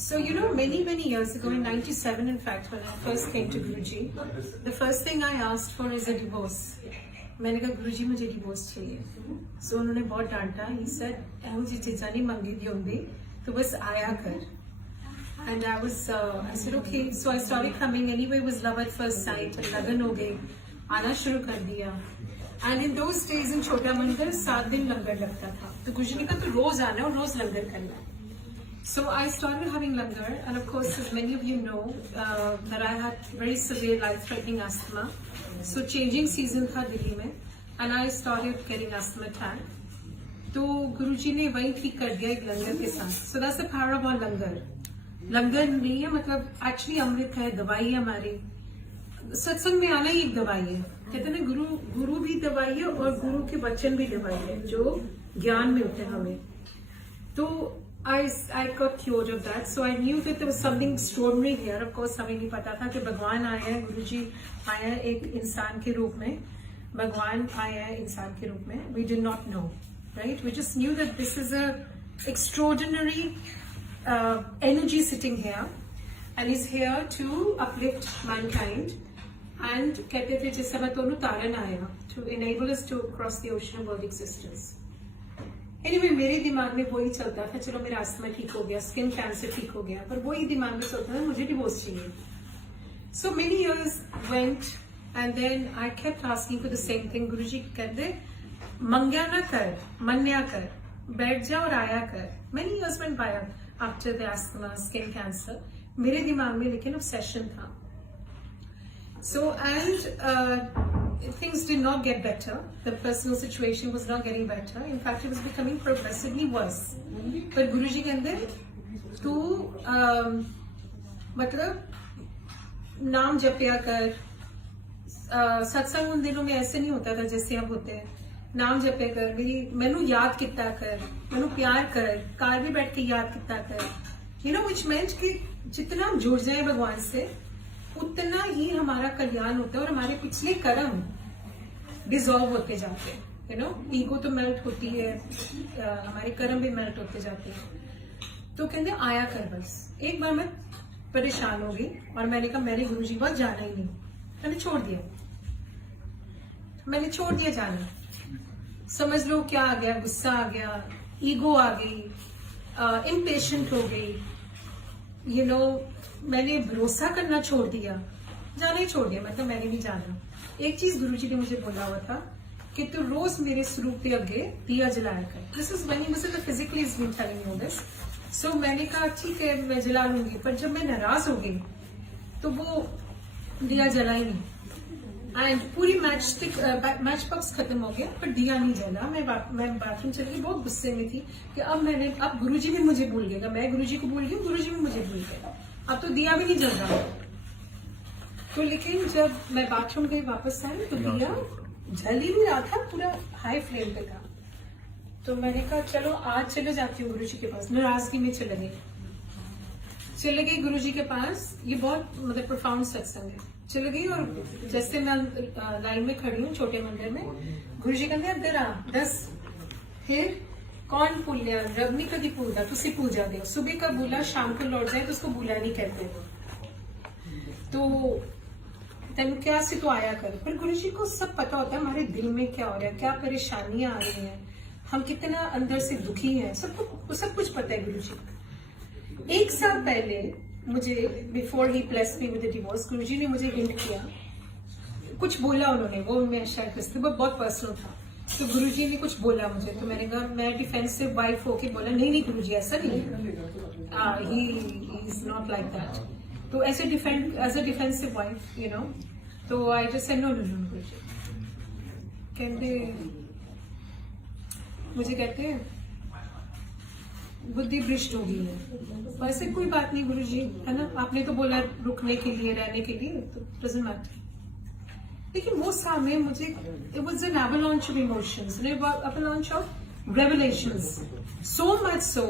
So, many years ago, in '97, in fact, when I first came to Guruji, the first thing I asked for is a divorce. मैंने कहा गुरुजी मुझे divorce चाहिए. So उन्होंने बहुत डांटा. He said, "ऐहो जी चीज़ां नहीं मंगी दी होंदी, तो बस आया कर." And I said, okay. So I started coming. Anyway, it was love at first sight. लगन हो गई, आना शुरू कर दिया. And in those days in छोटा मंदिर 7 दिन लंगर लगता था. तो गुरुजी ने कहा तो रोज आना और रोज लंगर करना. So I started having langar, and of course, as many of you know, that I had very severe life-threatening asthma. So changing season था दिल्ली में, and I started getting asthma attack. तो गुरुजी ने वही ठीक कर दिया एक लंगर के साथ. So that's the power of our langar. लंगर नहीं है मतलब एक्चुअली अमृत है, दवाई है हमारी. सत्संग में आना ही एक दवाई है. कहते हैं गुरु भी दवाई है और गुरु के वचन भी दवाई है जो ज्ञान मिलते हैं हमें. तो I got cured of that, so I knew that there was something extraordinary here. Of course, हमें नहीं पता था कि भगवान आए हैं, गुरुजी आए हैं एक इंसान के रूप में, भगवान आए हैं इंसान के रूप में. We did not know, right? We just knew that this is a extraordinary energy sitting here, and is here to uplift mankind. And कहते थे जिस समय तो तारण आया to enable us to cross the ocean of world existence. Anyway, मेरे दिमाग में वही चलता था, चलो मेरा अस्थमा ठीक हो गया, स्किन कैंसर ठीक हो गया, पर वही दिमाग में चलता था मुझे डिवोर्स चाहिए. So many years went, and then I kept asking for the same thing. गुरुजी कहते मंग्या ना कर, मन्या कर, बैठ जा और आया कर. Many years went by after the asthma, skin cancer. मेरे दिमाग में लेकिन obsession था. So things did not get better. The personal situation was not getting better. In fact, it was becoming progressively worse. But Guruji कहते तू मतलब नाम जपया कर. सत्संग उन दिनों में ऐसे नहीं होता था जैसे अब होते हैं. नाम जपया कर, मैनू याद किता कर, मैनू प्यार कर, कार भी बैठ के याद किता कर. Which meant कि जितना हम जुड़ जाए भगवान से उतना ही हमारा कल्याण होता है और हमारे पिछले कर्म डिसॉल्व होते जाते हैं. ईगो तो मेल्ट होती है, हमारे कर्म भी मेल्ट होते जाते हैं. तो कहते आया कर बस. एक बार मैं परेशान हो गई और मैंने कहा मेरे गुरुजी के पास जाना ही नहीं. मैंने छोड़ दिया जाना. समझ लो क्या आ गया, गुस्सा आ गया, ईगो आ गई, इम्पेशेंट हो गई. मैंने भरोसा करना छोड़ दिया, जाना ही छोड़ दिया. मतलब मैंने नहीं जाना. एक चीज गुरुजी ने मुझे बोला हुआ था कि तू रोज मेरे स्वरूप के आगे दिया जलाया कर. This is when he was physically is been telling me this. So मैंने कहा ठीक है मैं जला लूंगी. पर जब मैं नाराज हो गई तो वो दिया जला ही नहीं. एंड पूरी मैच बॉक्स खत्म हो गया पर दिया नहीं जला. मैं बाथरूम चली गई, बहुत गुस्से में थी कि अब गुरुजी भी मुझे भूल गएगा, मैं गुरुजी को भूल गई, गुरुजी भी मुझे भूल गए. अब तो दिया भी नहीं जल रहा. तो लेकिन जब मैं बाथरूम गई वापस आई तो दिया जल ही नहीं रहा था, पूरा हाई फ्लेम पे था. तो मैंने कहा चलो आज चले जाती हूँ गुरुजी के पास. नाराजगी में चले गई गुरुजी के पास. ये बहुत मतलब प्रोफाउंड सत्संग है. चले गई और जैसे मैं लाइन में खड़ी हूँ छोटे मंदिर में, गुरुजी कहते अंदर आ दस. फिर कौन भूलिया, रब नहीं कभी भूलता, तुसी पूजा दे. सुबह का भूला शाम को लौट जाए तो उसको भूला नहीं कहते. तो तेन क्या से तो आया कर. पर गुरुजी को सब पता होता है हमारे दिल में क्या हो रहा है, क्या परेशानियां आ रही हैं, हम कितना अंदर से दुखी हैं, सब कुछ पता है गुरुजी को. 1 साल पहले मुझे, before he blessed me with the divorce, Guruji ने मुझे हिंट किया, कुछ बोला उन्होंने, वो मैं शायद वो बहुत पर्सनल था. तो गुरुजी ने कुछ बोला मुझे, तो मैंने कहा, मैं डिफेंसिव वाइफ होके बोला नहीं गुरुजी ऐसा नहीं है, he is not like that. तो ऐसे एज अ डिफेंसिव वाइफ तो आई जस्ट सेड नो गुरुजी. मुझे कहते हैं बुद्धि भ्रष्ट हो गई है. वैसे कोई बात नहीं गुरुजी, है ना, आपने तो बोला रुकने के लिए, रहने के लिए, तो डजंट मैटर. लेकिन वो समय मुझे it was an avalanche of emotions, an avalanche of revelations, so much so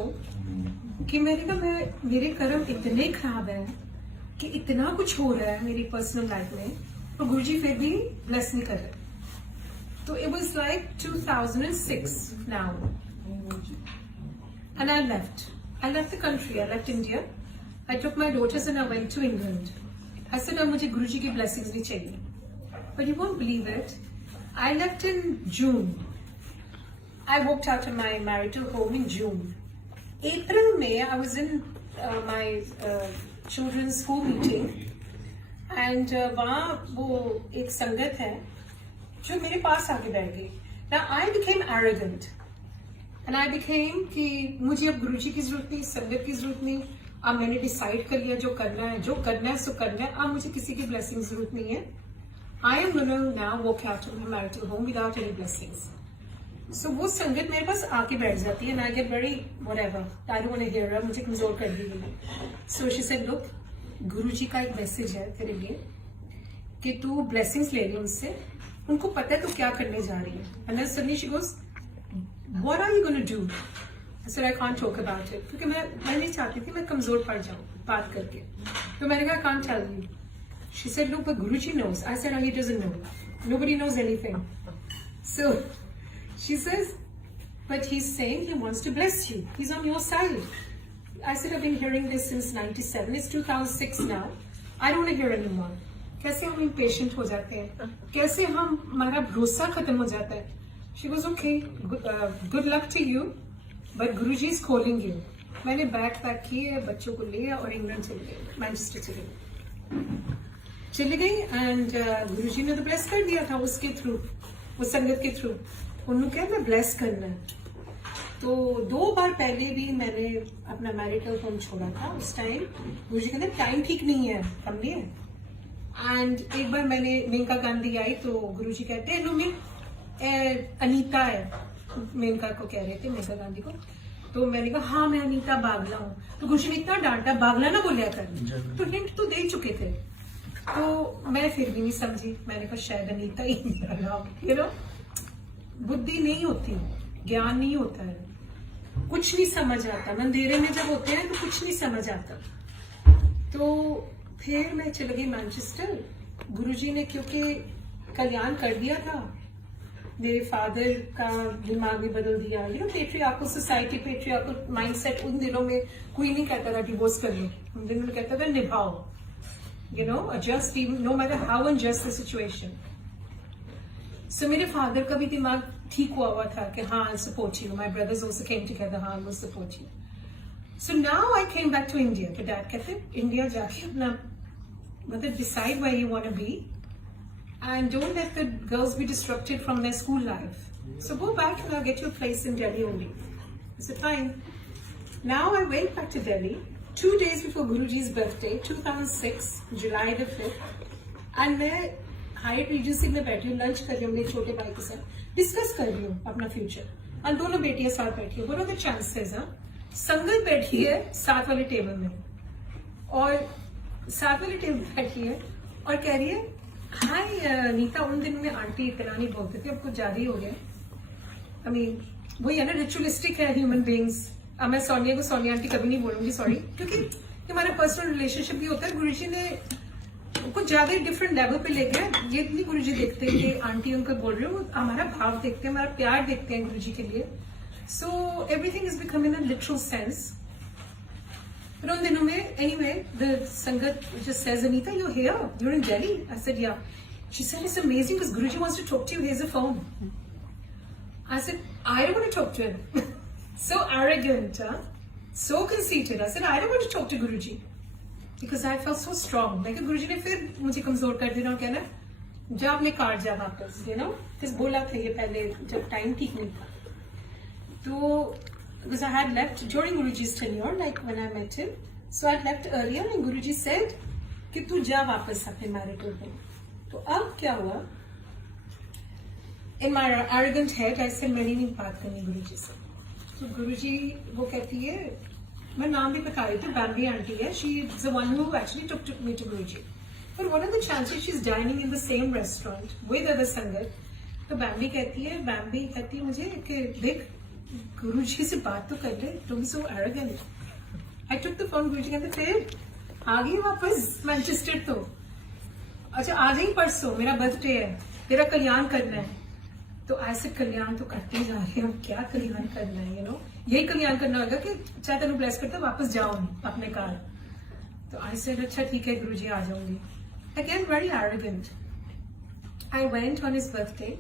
कि मेरे कर्म इतने खराब हैं कि इतना कुछ हो रहा है मेरी पर्सनल लाइफ में और गुरुजी फिर भी ब्लेस नहीं कर रहे. तो it was like 2006 now, and I left the country. I left India. I took my daughters and I went to England. I said, अब मुझे गुरुजी की blessings भी चाहिए. But you won't believe it. I left in June. I walked out of my marital home in June. April, May, I was in my children's school meeting. And वहाँ वो एक संगत है जो मेरे पास आके बैठ गई. Now I became arrogant. And I became कि मुझे अब गुरुजी की जरूरत नहीं, संगत की जरूरत नहीं. अब मैंने डिसाइड कर लिया जो करना है सो करना है. अब मुझे किसी की ब्लेसिंग जरूरत नहीं है. I am gonna now walk out of my marital home without any blessings. So वो संगत मेरे पास आके बैठ जाती है and I get very whatever. I don't want to hear her. मुझे कमजोर कर दी गई. So she said, look, गुरुजी का एक मैसेज है तेरे लिए कि तू ब्लेसिंग्स ले ली उनसे. उनको पता है तू क्या करने जा रही है. And then suddenly she goes, what are you gonna do? I said I can't talk about it क्योंकि मैं नहीं चाहती थी मैं कमजोर पड़ जाऊं बात करके. तो मैंने कहा I can't tell you. She said look but Guruji knows. I said no, he doesn't know. Nobody knows anything. So she says but he's saying he wants to bless you. He's on your side. I said I've been hearing this since 97. It's 2006 now. I don't want to hear anymore. कैसे हम impatient हो जाते हैं, कैसे हमारा भरोसा खत्म हो जाता है. She goes okay, good luck to you, but Guruji is calling you. मैंने बैग पैक किए, बच्चों को लिया और इंग्लैंड चले गए, मैनचेस्टर चले गई एंड गुरुजी ने तो ब्लेस कर दिया था उसके थ्रू, उस संगत के थ्रू. उन्होंने कहा मैं ब्लेस करना है. तो 2 बार पहले भी मैंने अपना मैरिटल होम छोड़ा था. उस टाइम गुरुजी कहते टाइम ठीक नहीं है, कम नहीं है. एंड एक बार मैंने मेनका गांधी आई तो गुरुजी कहते हैं नो अनीता है, मेनका को कह रहे थे, मेनका गांधी को. तो मैंने कहा हाँ मैं अनीता बागला हूँ. तो गुरुजी ने इतना डांटा, बागला ना बोलिया कर. तो हिंट तो दे चुके थे. तो मैं फिर भी नहीं समझी. मैंने कहा शायद अनीता ही मेरा नाम. यू नो, बुद्धि नहीं होती, ज्ञान नहीं होता है, कुछ नहीं समझ आता. अंधेरे में जब होते हैं तो कुछ नहीं समझ आता. तो फिर मैं चली गई मैनचेस्टर. गुरुजी ने क्योंकि कल्याण कर दिया था, मेरे फादर का दिमाग भी बदल दिया. You know patriarchal society, patriarchal mindset. उन दिनों में कोई नहीं कहता था डिवोर्स कर लो, उन दिनों में कहता था निभाओ. You know adjust even no matter how unjust the situation. So मेरे फादर का भी दिमाग ठीक हुआ था कि हाँ I'll support you. My brothers also came together, हाँ we'll support you. So now I came back to India. तो डैड कहते इंडिया जाके अपना मतलब decide where you want to be and don't let the girls be disrupted from their school life. So go back and I'll get you a place in Delhi only. I said fine. Now I went back to Delhi 2 days before Guruji's birthday, 2006, July the 5th. And मैं height Regency में बैठी हूँ, lunch कर रही हूँ मेरे छोटे भाई के साथ, डिस्कस कर रही हूँ अपना फ्यूचर. और दोनों बेटियां साथ बैठी है. बोलो द चांसेस. हाँ, संगत बैठी है साथ वाले टेबल में और साथ वाले टेबल बैठी है और कह रही है हाय नीता. उन दिनों में आंटी इतना नहीं बोलते थे, अब कुछ ज्यादा ही हो गया. आई मीन वही है ना, रिचुअलिस्टिक है ह्यूमन बींग्स. अब मैं सोनिया को सोनिया आंटी कभी नहीं बोलूंगी, सॉरी, क्योंकि हमारा पर्सनल रिलेशनशिप भी होता है. गुरुजी ने कुछ ज्यादा डिफरेंट लेवल पे ले गया. ये नहीं गुरुजी देखते हैं कि आंटी उनको बोल रही हूँ, हमारा भाव देखते हैं, हमारा प्यार देखते हैं गुरुजी के लिए. So everything is become in a literal sense. But उन दिनों में anyway, the संगत just says, Anita, you're here, you're in Delhi. I said, yeah. She said, it's amazing because Guruji wants to talk to you. Here's a phone. I said, I don't want to talk to him. So arrogant, huh? So conceited. I said, I don't want to talk to Guruji because I felt so strong. Like Guruji ने फिर मुझे कमजोर कर देना और कहना, जा अपने कार जा वापस, you know? फिर बोला था ये पहले जब टाइम ठीक नहीं था. तो because I had left during Guruji's tenure, like when I met him. So I had left earlier and Guruji said कि तू जा वापस अपने marital home. तो अब क्या हुआ? In my arrogant head, I said मैंने नहीं बात करनी गुरुजी से. तो गुरुजी वो कहती है, मैं नाम भी बता रही थी, Bambi auntie है. She is the one who actually took me to Guruji. But what are the chances she's dining in the same restaurant with other sangat? तो Bambi कहती है मुझे कि देख गुरुजी से बात तो कर ले, तुम so arrogant. I took the phone. Guruji कहते फिर आ गई वापस मैनचेस्टर. तो अच्छा आ जाएगी परसों, मेरा बर्थडे है, तेरा कल्याण करना है. तो ऐसे कल्याण तो करते ही जा रहे हैं. क्या कल्याण करना है, यू नो, यही कल्याण करना होगा कि चाहे तेन ब्लेस करते वापस जाओ अपने घर. तो आई सेड अच्छा ठीक है गुरुजी आ जाऊंगी. Again very arrogant. I went on his birthday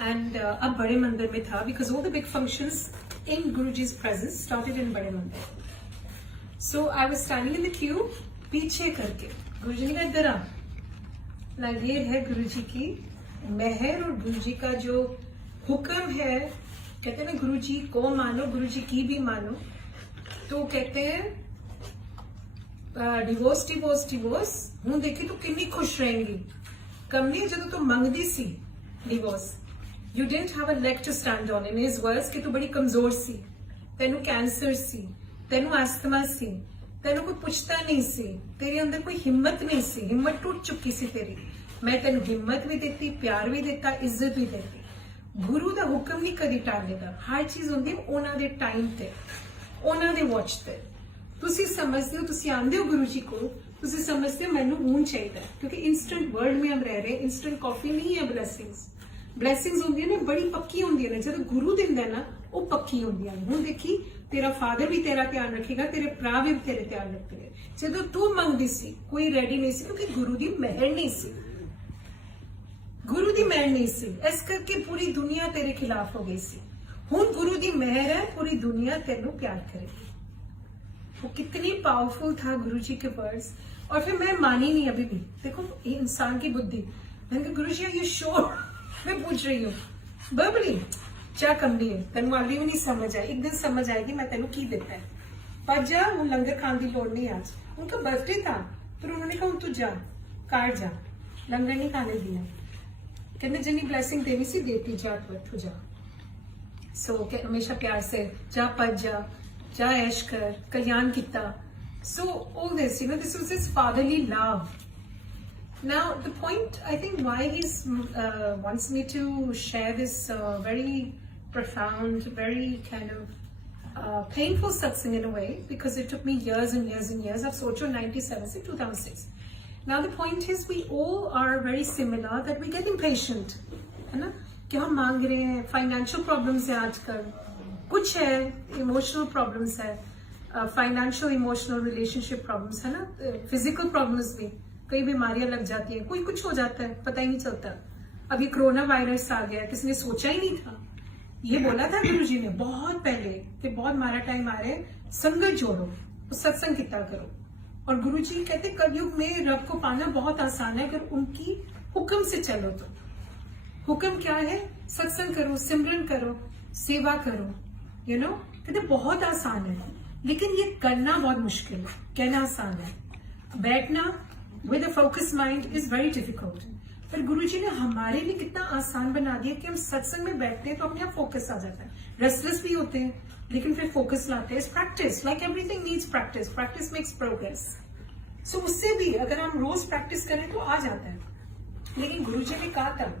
and अब बड़े मंदिर में था because all the big functions in Guruji's presence started in बड़े मंदिर. So I was standing in the queue पीछे करके. गुरुजी ने कहा इधर आ. ना ये है गुरुजी की मेहर और गुरुजी का जो हुक्म है. कहते हैं ना गुरुजी को मानो गुरुजी की भी मानो. तो कहते हैं डिवोर्स डिवोर्स डिवोर्स हूं देखी तो कितनी खुश रहेंगी. कमली जो तो मंगदी सी divorce. You didn't have a leg to stand on. In his words कि तू बड़ी कमजोर सी. तेनू कैंसर सी. तेनू अस्थमा सी. तेनू कोई पूछता नहीं सी. तेरे अंदर कोई हिम्मत नहीं सी. हिम्मत टूट चुकी सी तेरी. मैं तेनू हिम्मत भी देती, प्यार भी देता, इज्जत भी देती. गुरु दा हुक्म नहीं कदी टालेगा. हर चीज होंदी उन्हां दे टाइम ते, उन्हां दे वॉच ते. तुसी समझते हो, तुसी आंदे हो गुरु जी को, तुसी समझते हो मैनू हूं चाहिए क्योंकि इंस्टेंट वर्ल्ड में हम रह रहे. इंस्टेंट कॉफी नहीं है ब्लेसिंग्स. ब्लैसिंग्स होंदियां ने बड़ी पक्की होंदियां ने. जब गुरु दिंदा है ना वो पक्की होंदियां ने. हुण देखी तेरा फादर भी तेरा ध्यान रखेगा, तेरे भरा भी तेरे ध्यान रखेंगे. जदों तू मंगदी सी कोई रेडी नहीं सी क्योंकि गुरु दी मेहर नहीं सी. गुरु दी मेहर नहीं सी इस करके पूरी दुनिया तेरे खिलाफ हो गई सी. हुण गुरु दी मेहर है, पूरी दुनिया तेनू प्यार करेगी. वो कितनी पावरफुल था गुरु जी के वर्ड्स. और फिर मैं मानी नहीं अभी भी. देखो इंसान की बुद्धि. मैंने कहा गुरु जी यू श्योर. मैं पूछ रही हूँ बबली क्या कमली है तेन अभी भी नहीं समझ आई. एक दिन समझ आएगी मैं तेन की देता है. पर जा हूँ लंगर खाने की लोड़ नहीं. आज उनका बर्थडे था पर उन्होंने कहा तू जा कार जा लंगर नहीं खाने दिया. कहते जिन्नी ब्लेसिंग देनी सी देती जा तू जा. सो हमेशा प्यार से जा पज जा ऐश कर कल्याण किता. So all this you know this was his fatherly love. Now, the point, I think, why he wants me to share this very profound, very kind of painful satsang in a way, because it took me years and years and years. I've socho 97 से 2006. Now, the point is, we all are very similar, that we get impatient. है ना? कि हम मांग रहे हैं, financial problems है आजकल, कुछ है, emotional problems है, financial, emotional, relationship problems है ना, physical problems भी. कई बीमारियां लग जाती हैं, कोई कुछ हो जाता है पता ही नहीं चलता. अब ये कोरोना वायरस आ गया, किसी ने सोचा ही नहीं था. ये बोला था गुरुजी ने बहुत पहले कि बहुत मारा टाइम आ रहा है, संगत जोड़ो, सत्संग कितना करो. और गुरुजी कहते कलयुग में रब को पाना बहुत आसान है अगर उनकी हुक्म से चलो. तो हुक्म क्या है? सत्संग करो, सिमरन करो, सेवा करो. यू नो कहते बहुत आसान है लेकिन ये करना बहुत मुश्किल है. कहना आसान है, बैठना with a focused mind is very difficult. पर गुरुजी ने हमारे लिए कितना आसान बना दिया कि हम सत्संग में बैठते हैं तो अपने आप फोकस आ जाता है. रेस्टलेस भी होते हैं लेकिन फिर फोकस लाते हैं. Practice, like everything needs practice. Practice makes progress. So उससे भी अगर हम रोज प्रैक्टिस करें तो आ जाता है. लेकिन गुरुजी ने कहा था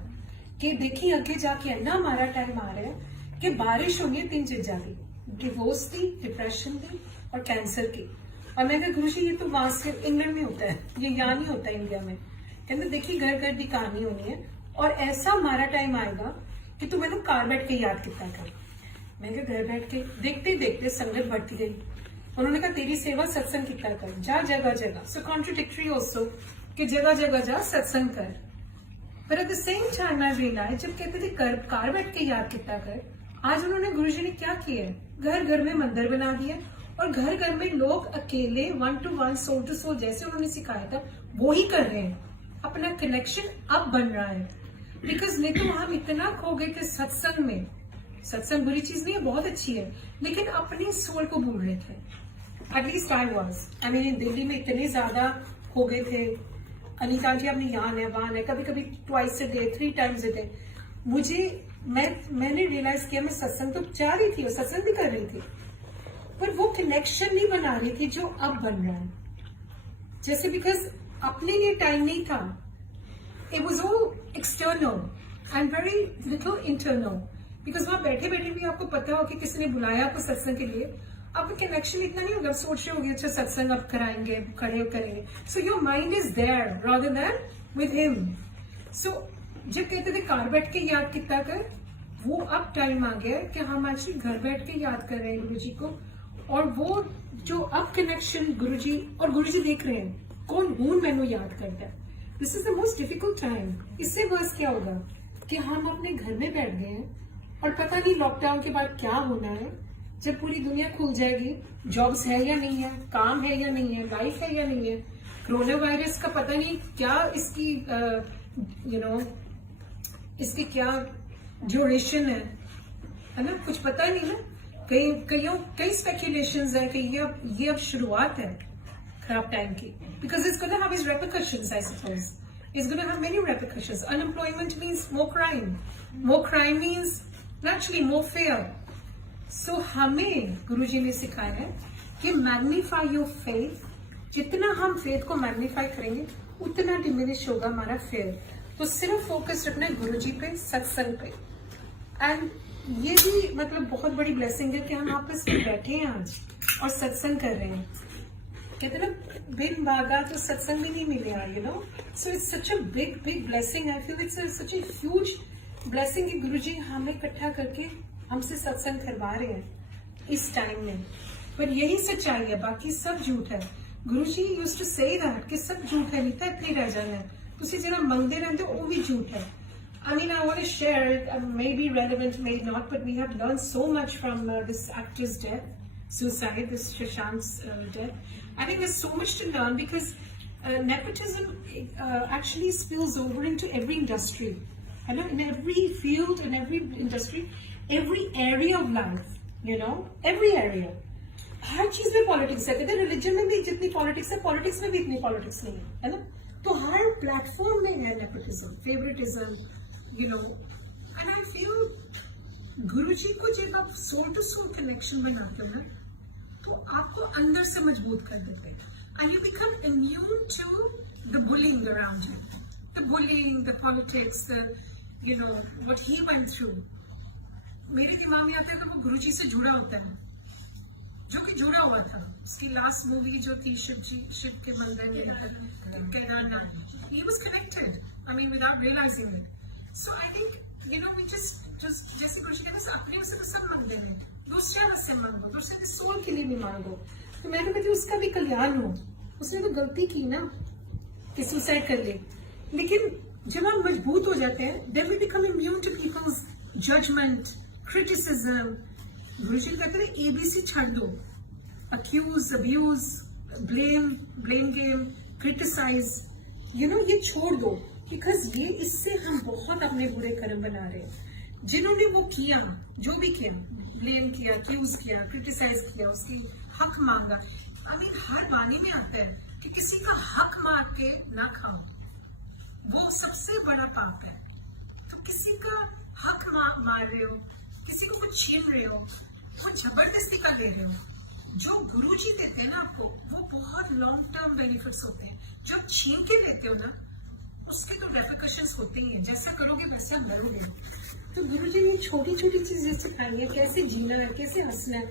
कि देखिए आगे जाके है ना हमारा टाइम आ रहा है कि बारिश होनी है 3 चीजा की. डिवोर्स की, डिप्रेशन की और कैंसर की. और मैं गुरु जी ये तो वहां से इंग्लैंड में होता है, ये यहाँ नहीं होता इंडिया में. कहते देखिए घर घर की कहानी होनी है और ऐसा हमारा टाइम आएगा कि तू मैंने कार बैठ के याद कितना कर. मैं घर बैठ के देखते देखते संगत बढ़ती गई. उन्होंने कहा तेरी सेवा सत्संग कितना कर, जा जगह जगह. सो कॉन्ट्रोडिक्टरी ऑल्सो कि जगह जगह जा सत्संग कर. पर at the same time I realise जब कहते थे कार बैठ के याद कितना कर, आज उन्होंने गुरु जी ने क्या किया है, घर घर में मंदिर बना दिया और घर घर में लोग अकेले 1 to 1 सोल टू सोल जैसे उन्होंने सिखाया था वो ही कर रहे हैं. अपना कनेक्शन अब बन रहा है. बिकॉज नहीं तो हम इतना खो गए थे सत्संग में. सत्संग बुरी चीज नहीं है, बहुत अच्छी है, लेकिन अपनी सोल को भूल रहे थे. At least I was. I mean Delhi में इतने ज्यादा हो गए थे. अनिता जी अपनी यहाँ है वहां है, कभी कभी twice a day, 3 times a day. मैंने रियलाइज किया मैं सत्संग तो चाह रही थी और सत्संग भी कर रही थी पर वो कनेक्शन नहीं बना रही थी जो अब बन रहा है. जैसे बिकॉज अपने लिए टाइम नहीं था. It was all external and very little internal. Because वहां बैठे बैठे भी आपको पता हो कि किसी ने बुलाया आपको सत्संग के लिए, आपका कनेक्शन इतना नहीं होगा. सोच रहे होगे अच्छा सत्संग अब कराएंगे, खड़े करेंगे. So your mind is there rather than with him. So जब कहते थे कार बैठ के याद कितना कर, वो अब टाइम आ गया कि हम एक्चुअली घर बैठ के याद कर रहे हैं गुरु जी को और वो जो अब कनेक्शन गुरुजी और गुरुजी देख रहे हैं कौन हूं मैनू याद करता है. This is the most difficult time. इससे बस क्या होगा कि हम अपने घर में बैठ गए हैं और पता नहीं लॉकडाउन के बाद क्या होना है. जब पूरी दुनिया खुल जाएगी, जॉब्स है या नहीं है, काम है या नहीं है, लाइफ है या नहीं है, कोरोना वायरस का पता नहीं क्या इसकी इसकी क्या ड्यूरेशन है ना, कुछ पता नहीं ना. कई स्पेक्यूलेशंस है कि ये अब शुरुआत है खराब टाइम की. Because it's gonna have it's repercussions, I suppose. It's going to have many repercussions. Unemployment means more crime. More crime means naturally more fear. So हमें गुरुजी ने सिखाया है कि मैग्नीफाई योर फेथ. जितना हम फेथ को मैग्नीफाई करेंगे उतना डिमिनिश होगा हमारा फेयर. तो सिर्फ फोकस रखना है गुरुजी पे, सत्संग पे. एंड ये भी मतलब बहुत बड़ी ब्लेसिंग है कि हम आपस में बैठे हैं आज और सत्संग कर रहे हैं. कहते ना बिन भागा तो सत्संग भी नहीं मिलेगा, you know. So it's such a big blessing. I feel it's such a huge blessing कि गुरुजी हमें इकट्ठा करके हमसे सत्संग करवा रहे हैं इस टाइम में. पर यही सच्चाई है, बाकी सब झूठ है. गुरुजी यूज्ड टू से दैट कि सब झूठ है, नीता इतनी रह जाना है. तुसी जरा मंगते रहते हो वो भी झूठ है. I mean, I want to share it, may be relevant, may not, but we have learned so much from this actor's death, suicide, this Shashank's death. I think there's so much to learn because nepotism actually spills over into every industry. I know, in every field, in every industry, every area of life, you know, every area. हर चीज में politics है. कहते religion में भी जितनी politics है, politics में भी इतनी पॉलिटिक्स नहीं है ना. तो हर प्लेटफॉर्म में है nepotism, favouritism, you know. And I feel गुरुजी को जब आप सोल टू सोल कनेक्शन बनाते हो ना तो आपको अंदर से मजबूत कर देते हैं. And you become immune to the bullying around you, the bullying, the politics, the you know what he went through. मेरे दिमाग में आता है कि वो गुरुजी से जुड़ा होता है, जो कि जुड़ा हुआ था. उसकी लास्ट मूवी जो थी शिव के मंदिर में Kedarnath, he was connected. I mean without realizing it. So I think, you know, we just जैसे कुछ कहते हैं अपने से तो सब मांगते हैं, दूसरे से मांगो, दूसरे के सोल के लिए भी मांगो. तो मैं तो कहती हूँ उसका भी कल्याण हो. उसने तो गलती की ना कि सुसाइड कर ले. लेकिन जब हम मजबूत हो जाते हैं, then we become immune to people's judgment, criticism. गुरुजी कहते हैं ABC छाड़ दो. Accuse, abuse, blame game, criticize, you know, ये छोड़ दो. बिकॉज ये इससे हम बहुत अपने बुरे कर्म बना रहे हैं. जिन्होंने वो किया, जो भी किया, ब्लेम किया, एक्यूज किया, क्रिटिसाइज किया, उसकी हक मांगा. आई मीन हर वाणी में आता है कि किसी का हक मार के ना खाओ, वो सबसे बड़ा पाप है. तो किसी का हक मार रहे हो, किसी को कुछ छीन रहे हो, वो जबरदस्ती का ले रहे हो. जो गुरुजी देते हैं ना आपको, वो बहुत लॉन्ग टर्म बेनिफिट्स होते हैं. जब छीन के लेते हो ना उसके तो रेपरकशंस होते ही हैं. जैसा करोगे वैसा मरोगे. तो गुरुजी ने छोटी छोटी चीजें सिखाई है, कैसे जीना है, कैसे हंसना है.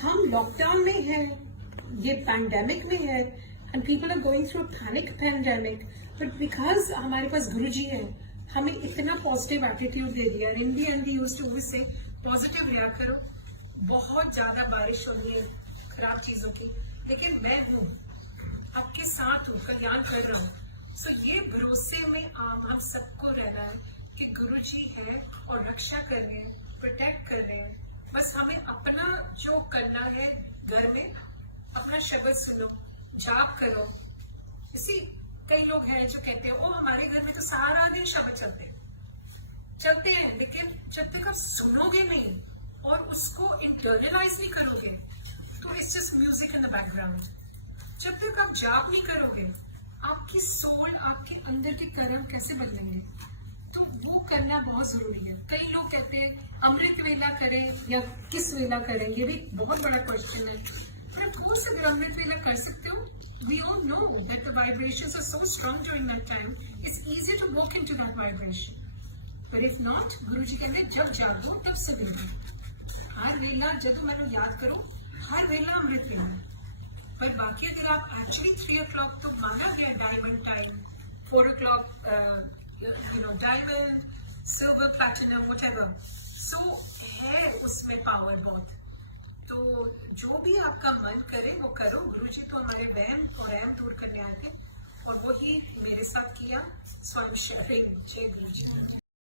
हम लॉकडाउन में है, ये पैंडेमिक में है, and people are going through panic pandemic. But because हमारे पास गुरुजी है, हमें इतना पॉजिटिव एटीट्यूड दे दिया. इंडी यूज्ड टू से पॉजिटिव रिया करो. बहुत ज्यादा बारिश हो रही है खराब चीजों की, लेकिन मैं हूँ आपके साथ हूँ, कल्याण कर रहा हूँ. सो ये भरोसे में हम सबको रहना है कि गुरुजी है और रक्षा कर रहे हैं, प्रोटेक्ट कर रहे हैं. बस हमें अपना जो करना है घर में, अपना शब्द सुनो, जाप करो. इसी कई लोग हैं जो कहते हैं वो हमारे घर में तो सारा दिन शब्द चलते हैं, लेकिन जब तक आप सुनोगे नहीं और उसको इंटरनलाइज नहीं करोगे तो it's just music in the background. जब तक आप जाप नहीं करोगे, आपकी सोल, आपके अंदर के कर्म कैसे बदलेंगे? तो वो करना बहुत जरूरी है. कई लोग कहते हैं अमृत वेला करें या किस वेला करें, ये भी बहुत बड़ा क्वेश्चन है. पर कोर्स अगर अमृत वेला कर सकते हो, we all know that the vibrations are so strong during that time. It's easy to walk into that vibration. But if not, गुरुजी कहते हैं जब जागो तब सवेरे. हर वेला जब मैंने याद करो, हर वेला अमृत वेला. पर बाकी अगर आप एक्चुअली 3 o'clock तो माना गया diamond time, 4 o'clock diamond, silver, platinum, whatever. So है उसमें पावर बहुत. तो जो भी आपका मन करे वो करो, गुरुजी तो हमारे वहम और रहम दूर करने आए थे और वही मेरे साथ किया। सो आई एम शेयरिंग। जय गुरुजी।